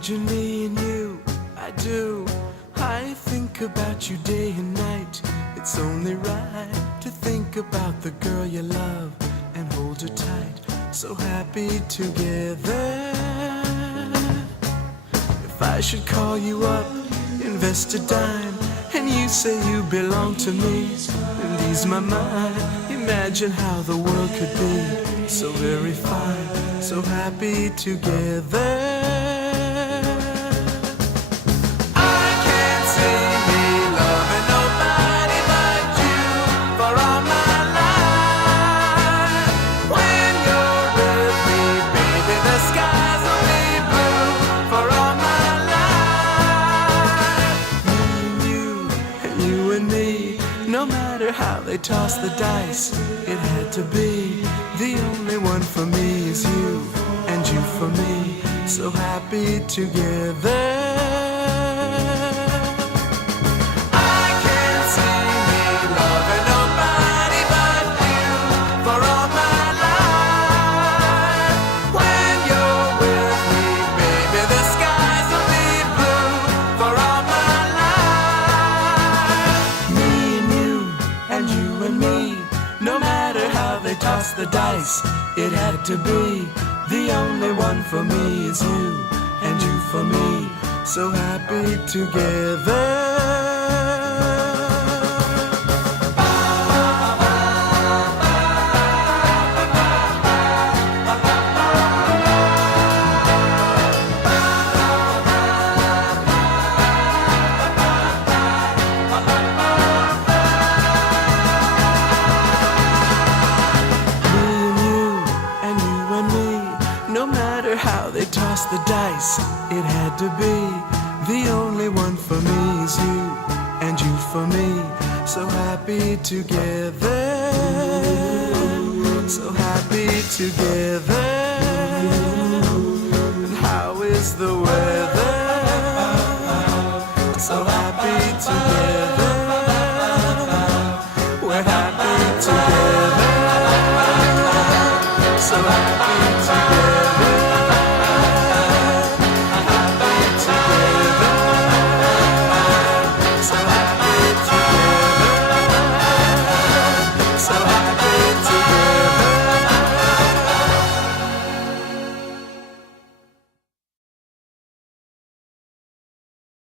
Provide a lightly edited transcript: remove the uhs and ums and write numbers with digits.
Imagine me and you, I do. I think about you day and night. It's only right to think about the girl you love and hold her tight. So happy together. If I should call you up, invest a dime, and you say you belong to me, and ease my mind. Imagine how the world could be so very fine, so happy together. No matter how they toss the dice, it had to be. The only one for me is you, and you for me, so happy together. Toss the dice, it had to be. The only one for me is you, and you for me, so happy together. No matter how they toss the dice, it had to be. The only one for me is you, and you for me, so happy together. So happy together. And how is the weather? So happy together.